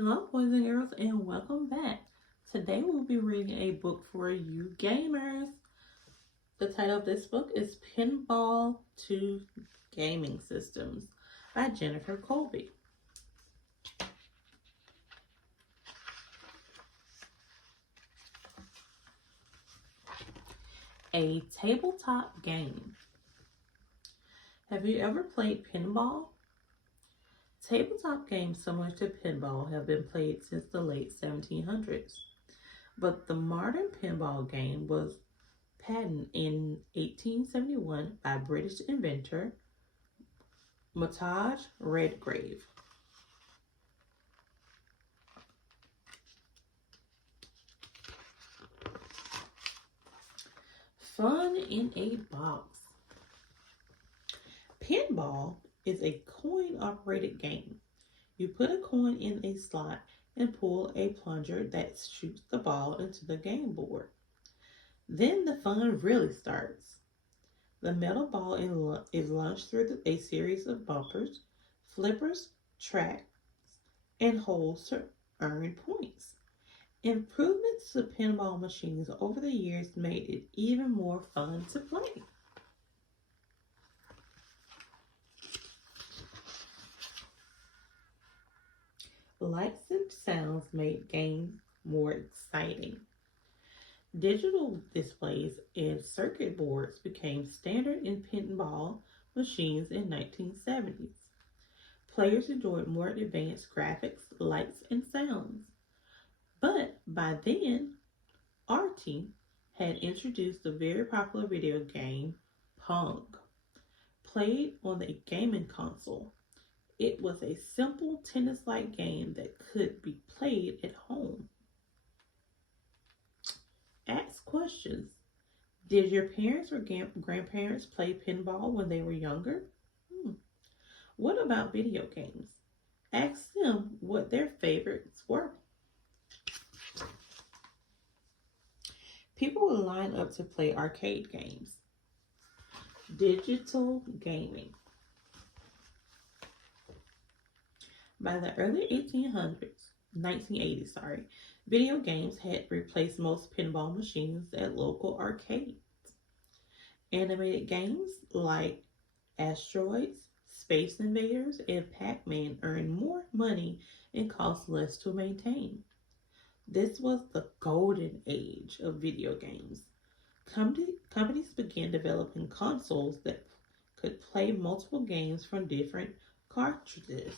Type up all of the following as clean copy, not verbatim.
Hello, boys and girls, and welcome back. Today we'll be reading a book for you gamers. The title of this book is Pinball to Gaming Systems by Jennifer Colby. A tabletop game. Have you ever played pinball? Tabletop games similar to pinball have been played since the late 1700s, but the modern pinball game was patented in 1871 by British inventor Montague Redgrave. Fun in a box. Pinball is a coin-operated game. You put a coin in a slot and pull a plunger that shoots the ball into the game board. Then the fun really starts. The metal ball is launched through a series of bumpers, flippers, tracks, and holes to earn points. Improvements to pinball machines over the years made it even more fun to play. Lights and sounds made games more exciting. Digital displays and circuit boards became standard in pinball machines in 1970s. Players enjoyed more advanced graphics, lights, and sounds. But by then, Artie had introduced the very popular video game Pong. Played on a gaming console, it was a simple tennis-like game that could be played at home. Ask questions. Did your parents or grandparents play pinball when they were younger? What about video games? Ask them what their favorites were. People would line up to play arcade games. Digital gaming. By the early 1980s, video games had replaced most pinball machines at local arcades. Animated games like Asteroids, Space Invaders, and Pac-Man earned more money and cost less to maintain. This was the golden age of video games. Companies began developing consoles that could play multiple games from different cartridges.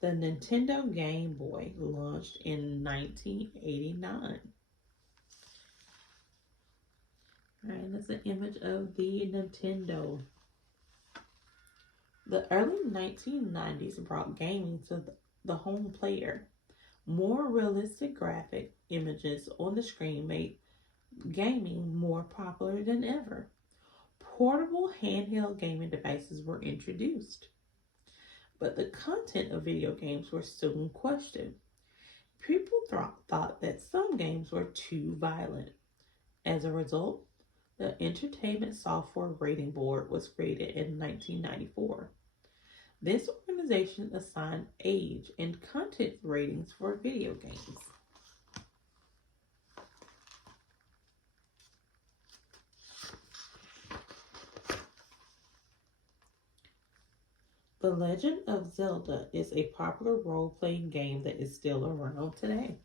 The Nintendo Game Boy launched in 1989. Alright, that's an image of the Nintendo. The early 1990s brought gaming to the home player. More realistic graphic images on the screen made gaming more popular than ever. Portable handheld gaming devices were introduced. But the content of video games were soon questioned. People thought that some games were too violent. As a result, the Entertainment Software Rating Board was created in 1994. This organization assigned age and content ratings for video games. The Legend of Zelda is a popular role-playing game that is still around today.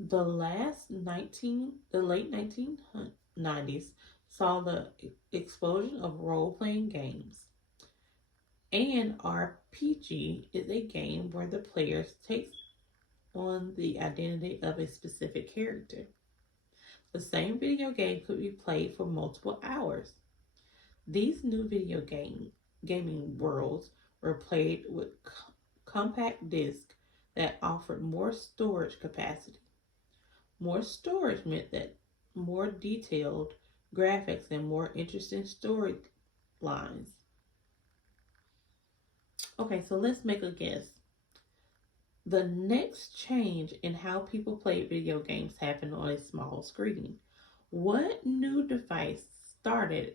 The late 1990s saw the explosion of role-playing games. An RPG is a game where the player takes on the identity of a specific character. The same video game could be played for multiple hours. These new video gaming worlds were played with compact discs that offered more storage capacity. More storage meant that more detailed graphics and more interesting storylines. Okay, so let's make a guess. The next change in how people play video games happened on a small screen. What new device started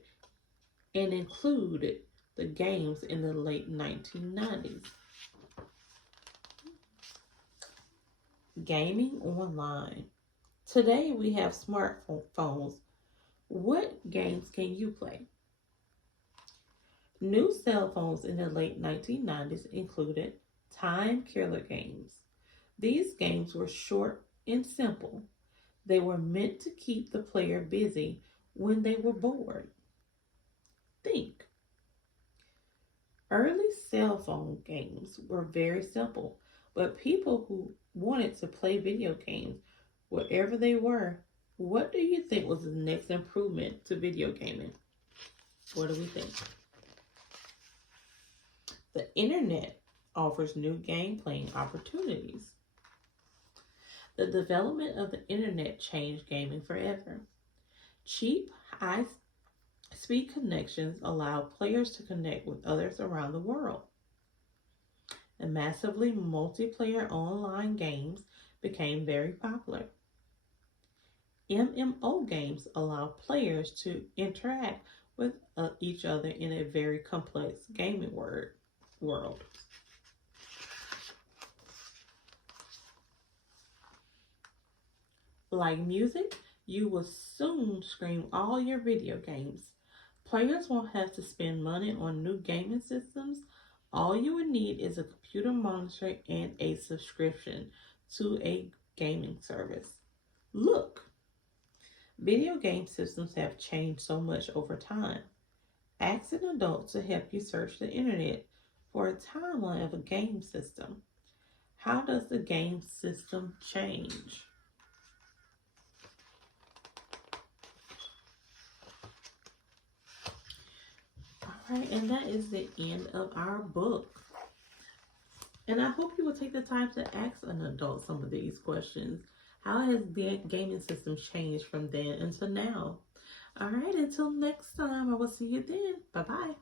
and included the games in the late 1990s? Gaming online. Today we have smartphones. What games can you play? New cell phones in the late 1990s included time killer games. These games were short and simple. They were meant to keep the player busy when they were bored. Think. Early cell phone games were very simple, but people who wanted to play video games wherever they were, what do you think was the next improvement to video gaming? What do we think? The internet offers new game playing opportunities. The development of the internet changed gaming forever. Cheap, high speed connections allow players to connect with others around the world. And massively multiplayer online games became very popular. MMO games allow players to interact with each other in a very complex gaming world. Like music, you will soon stream all your video games. Players won't have to spend money on new gaming systems. All you will need is a computer monitor and a subscription to a gaming service. Look, video game systems have changed so much over time. Ask an adult to help you search the internet for a timeline of a game system. How does the game system change? Alright, and that is the end of our book. And I hope you will take the time to ask an adult some of these questions. How has the gaming system changed from then until now? Alright, until next time, I will see you then. Bye-bye.